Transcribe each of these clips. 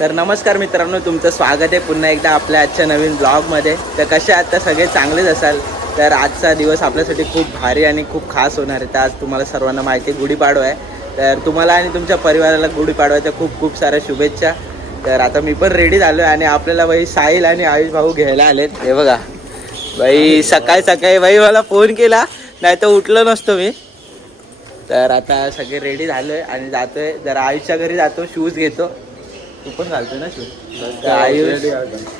तर नमस्कार मित्रांनो, तुमचं स्वागत आहे पुन्हा एकदा आपल्या आजच्या नवीन ब्लॉगमध्ये. तर कसे आहात? तर सगळे चांगलेच असाल. तर आजचा दिवस आपल्यासाठी खूप भारी आणि खूप खास होणार आहे. तर आज तुम्हाला सर्वांना माहिती आहे गुढीपाडवा आहे. तर तुम्हाला आणि तुमच्या परिवाराला गुढीपाडव्याच्या खूप खूप साऱ्या शुभेच्छा. तर आता मी पण रेडी झालो आहे आणि आपल्याला बाई साहिल आणि आयुष भाऊ घ्यायला आलेत. हे बघा बाई, सकाळी सकाळी बाई मला फोन केला, नाही तर उठलो नसतो मी. तर आता सगळे रेडी झालो आहे आणि जातोय जरा आयुषच्या घरी जातो, शूज घेतो. तू पण घालतोय ना शूज? आयुष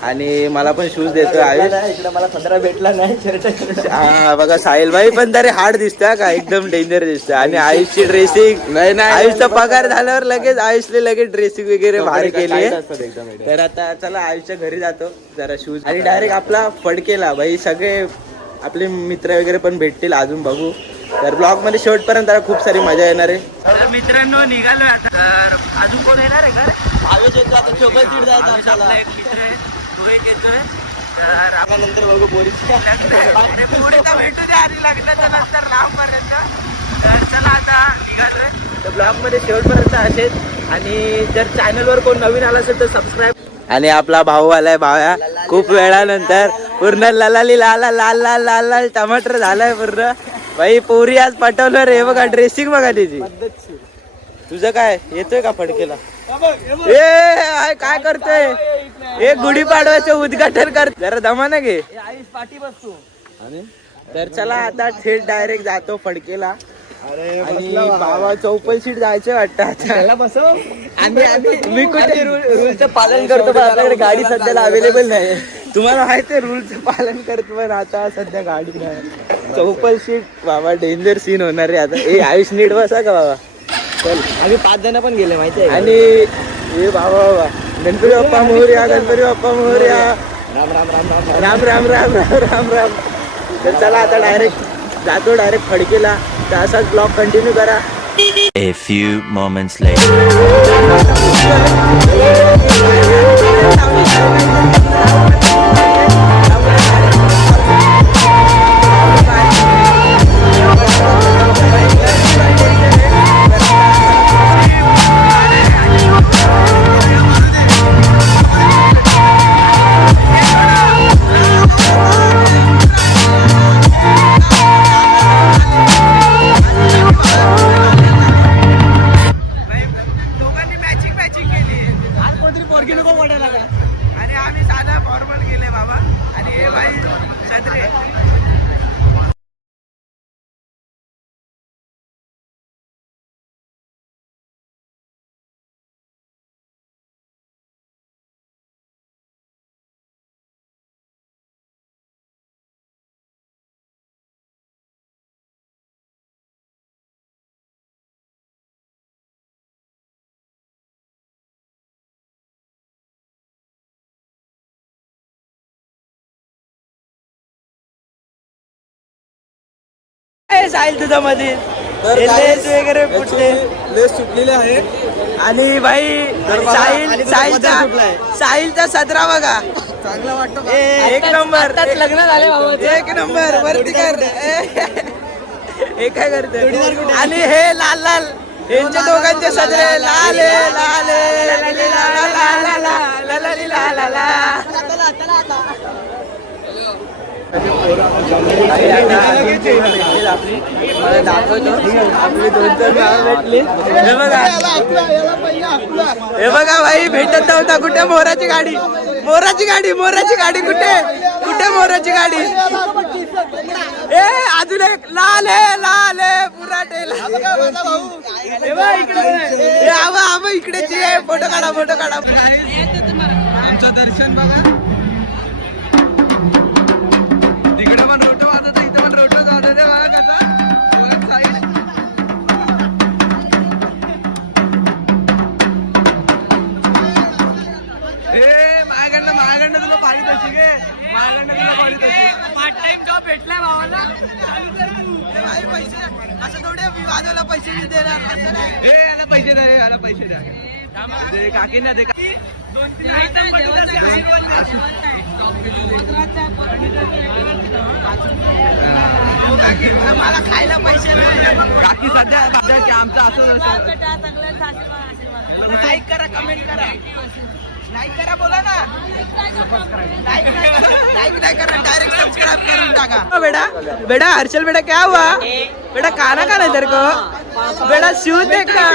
आणि मला पण शूज देतोय आयुष. इकडे मला 15 भेटला नाही शर्ट. हा बघा, साहिल भाई पण तरी हार्ड दिसतोय का, एकदम डेंजर दिसतोय. आणि आयुषची ड्रेसिंग नाही, आयुषचा पगार झाल्यावर लगेच आयुषने लगेच ड्रेसिंग वगैरे भारी केली आहे. तर आता चला आयुषच्या घरी जातो, जरा शूज आणि डायरेक्ट आपला फडकेला भाई. सगळे आपले मित्र वगैरे पण भेटतील अजून, बघू. तर ब्लॉग मध्ये शेवटपर्यंत खूप सारी मजा येणार आहे. तर मित्रांनो निघालो आता. तर अजून कोण येणार आहे का? आयुष येतो आता, चोबल सीट जायचं आपल्याला. एक मित्र आहे, तो एक येतोय. तर आपण नंतर बघू पोरीचा भेटू द्या आधी, लग्नाच्या नंतर लांबपर्यंत. तर चला आता निघालोय. तर ब्लॉग मध्ये शेवटपर्यंत असेल. आणि जर चॅनलवर कोण नवीन आला असेल तर सबस्क्राईब. आणि आपला भाऊ आलाय, भाव्या. खूप वेळानंतर पूर्ण ललाली लाल लाल लाल लाल लाल टमाटर झालाय पूर्ण. बाई पोरी आज पटवलं रे. बघा ड्रेसिंग बघा त्याची. तुझं काय येतोय का फडकेला? ए काय करतोय? एक गुढीपाडव्याचं उद्घाटन कर, जरा दमा ना घे. पाठी बसतो. तर चला आता थेट डायरेक्ट जातो फडकेला. आणि बाबा चौपल सीट जायचं वाटतं आता. मी कुठे रूलचं पालन करतो, पण आपल्याकडे गाडी सध्याला अवेलेबल नाही. तुम्हाला माहिती आहे रूलचं पालन करतो, पण आता सध्या गाडी नाही. चौपल सीट बाबा, डेंजर सीन होणार आहे आता. ए आयुष नीट बसा का बाबा. चल, आम्ही 5 जण पण गेले माहिती आहे. आणि हे बाबा बाबा, गणपती बाप्पा मोरया, गणपती बाप्पा मोरया. राम राम राम राम राम राम राम राम राम राम. तर चला आता डायरेक्ट जातो, डायरेक्ट फडकेला. तर असाच ब्लॉग कंटिन्यू करा. A few moments later. आणि आम्ही साधा फॉर्मल गेले बाबा. आणि हे भाई छत्री. साहिल तुझा मध्ये लेस वगैरे फुटले, लेस सुटलेले आहे. आणि भाई साहिलचा सदरा बघा, चांगला वाटतो. एक नंबर. लग्न झाले बाबा, एक नंबर. वरती कर. हे काय करते? आणि हे लाल लाल यांच्या दोघांचे सदरे लाल लाल मला दाखवतो. आपली 2-4 नाव भेटली. हे बघा भाई, भेटत नव्हता. कुठे मोराची गाडी? मोराची गाडी, मोराची गाडी कुठे? कुठे मोराची गाडी? ए अजून एक लाल आहे पुराटेला. इकडे फोटो काढा, फोटो काढा. आमचं दर्शन बघा. तिकडे पण रोटो वाजत, इथे पण रोटो वाजत आहे बघा कसा. माझ्याकडनं तुला पाहिजे तशी गे. माझ्याकडनं तुला पाहिजे तशी. भेटलाय भावाला पैसे असं थोडे विवादाला पैसे देणार असं नाही. याला पैसे द्या रे, याला पैसे द्या. दे काकींना दे. मला खायला पैसे नाही. काकी सध्या की आमचं असं लाईक करा, कमेंट करा, लाईक करा, बोला ना. लाईक नाही करा, डायरेक्ट सब्सक्राइब करून टाका. बेटा बेटा हर्षल बेटा क्या हुआ बेटा, खाना खाना है तेरे को बेटा, शूज देख का.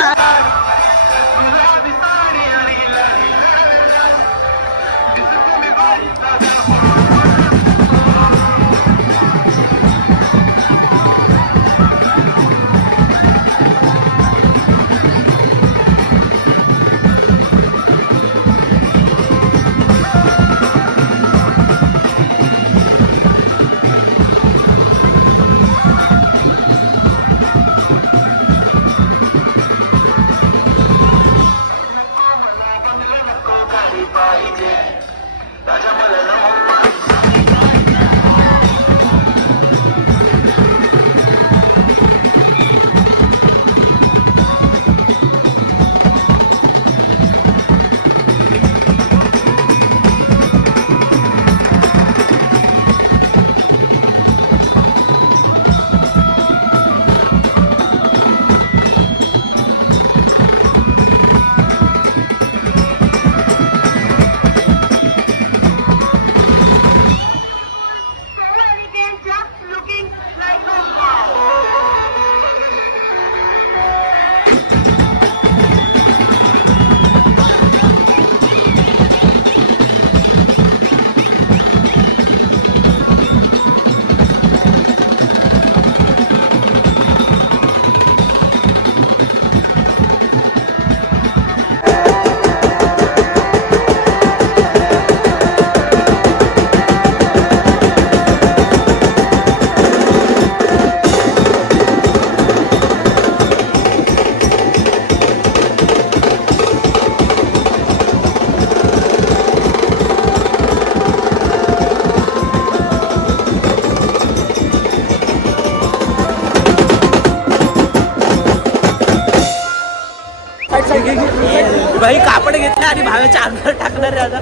भाई कापड घेतले आणि भाव्याच्या अंगावर टाकणार रे आता.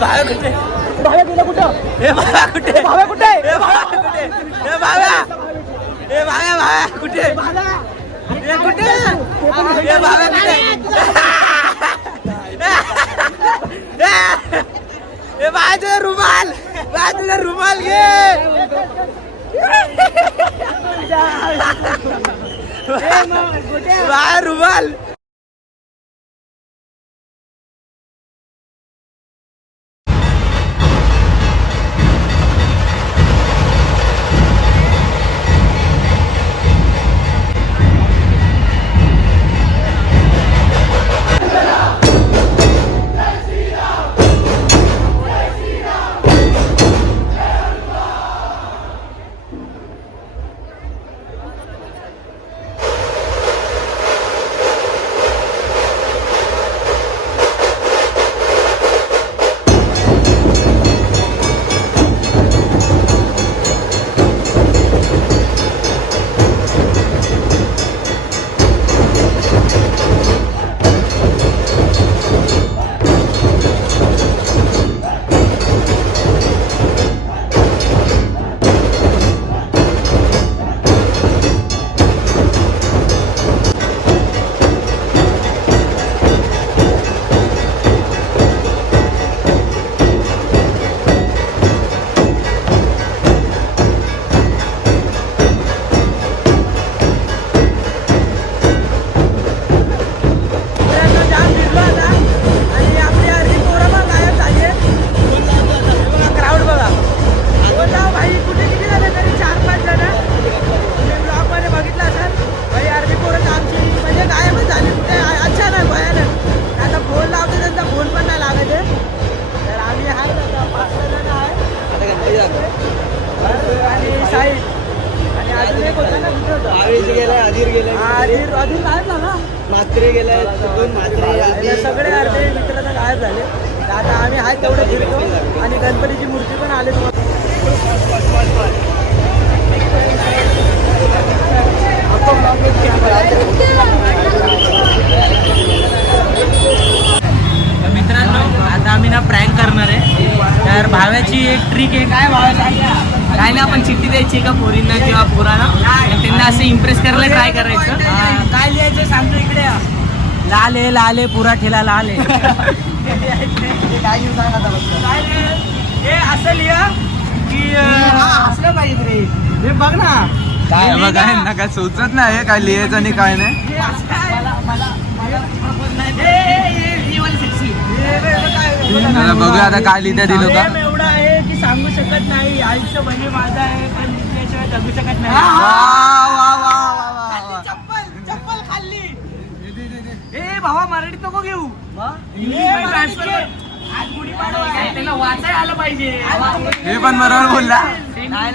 भाव्या कुठे, भाव्या गेला कुठं, हे भाव्या कुठे, भाव्या कुठे, हे भाव्या कुठे, हे भाव्या, हे भाव्या, भाव्या कुठे, हे कुठे, हे भाव्या कुठे, हे भाव्या तुझा रुमाल, भाव्या तुझा रुमाल घे. भाव्या रुमाल. मात्रे गेलाय, दोन मात्रे सगळे अर्धे मित्र तर गायब झाले. आता आम्ही हाय तेवढं फिरतो आणि गणपतीची मूर्ती पण आली. ठीक आहे काय भाव काय ना आपण चिठ्ठी द्यायची का पोरींना किंवा पोरांना आणि त्यांना असं इम्प्रेस करायला ट्राय करायचं. काय लिहायचं सांगतो इकडे लाल आहे पुरा ठेला लाल आहे. हे असं लिहा की असलं पाहिजे रे. हे बघ ना काय बघा ना काय सुचत नाही काय लिहायचं आणि काय नाही. आता बघूया आता काय लिहिता दिलं का. एवढं आहे की सांगू शकत नाही. आयुष्य म्हणजे माझा आहे पण लिहिल्याशिवाय जगू शकत नाही. चप्पल खाल्ली. ए भावा मराठीत नको घेऊ. त्यांना वाचायला आलं पाहिजे. हे पण बरोबर बोलला. नाही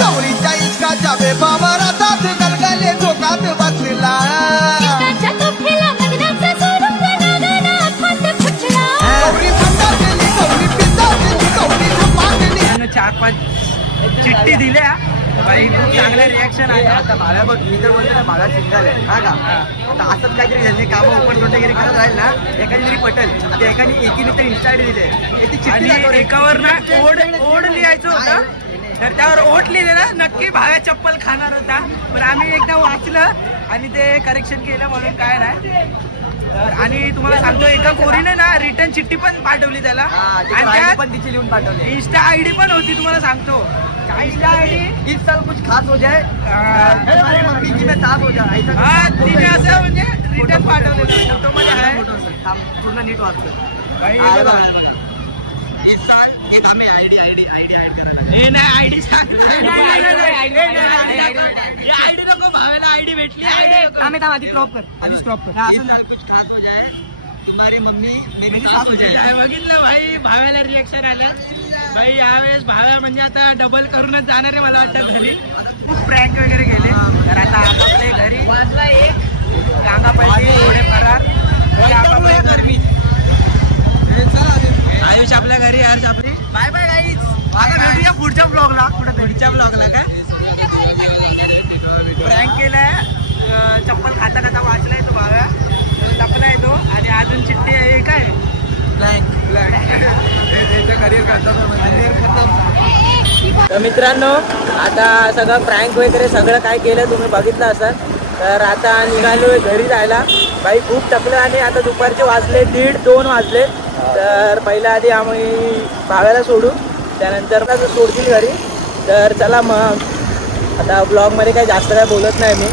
गौरीच्या इचकाच्या बेबावरातात गलगले झोकात बसलेला. गौरी पिंडा गेली, गौरी पिंडा गेली, गौरी झोपा गेली. 4-5 चिठ्ठी दिल्या बाई खूप चांगला रिॲक्शन आहे. आता भाव्या बघ मी तर बोलतो ना भाव्या सिंगल आहे हा का. आता असंच काहीतरी त्यांनी कामं ओपन वगैरे करत राहील ना एखादी तरी पटेल. त्या एकीने तर इन्स्टा आयडी दिले ती चिठ्ठी आणि दाखवली. एकावर ना ओढ लिहायचं होतं तर त्यावर ओठ लिहिले ना नक्की भाव्या चप्पल खाणार होता. पण आम्ही एकदा वाचलं आणि ते करेक्शन केलं म्हणून काय नाही. तर आणि तुम्हाला सांगतो एका पोरीने ना रिटर्न चिठ्ठी पण पाठवली त्याला आणि त्यात पण तिची लिहून पाठवले. इंस्टा आयडी पण होती. तुम्हाला सांगतो काय इंस्टा आयडी इस साल कुछ खास हो जाए हमारी मम्मी की में साथ हो जाए. हा तिने असं म्हणजे रिटर्न पाठवलेलं फोटो मध्ये आहे. पूर्ण नीट वाचतो. बाई, हे बघा. हे नाही आयडी सांग. आयडी नको भावेला आयडी भेटली. आम्ही आधी क्रॉप कर. आधीच क्रॉप कर. कुछ खास हो जाए तुम्हारी मम्मी मेरी साथ हो जाए. बघितलं भाई भाव्याला रिएक्शन आलं. भाई यावेळेस भाव्या म्हणजे आता डबल करूनच जाणार आहे मला वाटतं घरी. खूप प्रँक वगैरे गेले तर आता आपल्या घरी वाजला एक गांगा पाहिजे थोडे फरार. आयुष आपल्या घरी आज आपली बाय बाय गाईज. आता भेटूया पुढच्या ब्लॉगला. पुढच्या ब्लॉगला काय प्रँक केलाय. चप्पल खाता खाता वाचलाय तो भाव्या टपला येतो आणि अजून चिठ्ठी आहे काय तर मित्रांनो आता सगळं प्रँक वगैरे सगळं काय केलं तुम्ही बघितलं असाल. तर आता निघालो घरी जायला. बाई खूप टकलं आणि आता दुपारचे वाजले 1:30-2 वाजले. तर पहिल्या आधी आम्ही भाव्याला सोडू त्यानंतर सोडतील घरी. तर चला मग आता ब्लॉगमध्ये काही जास्त काय बोलत नाही मी.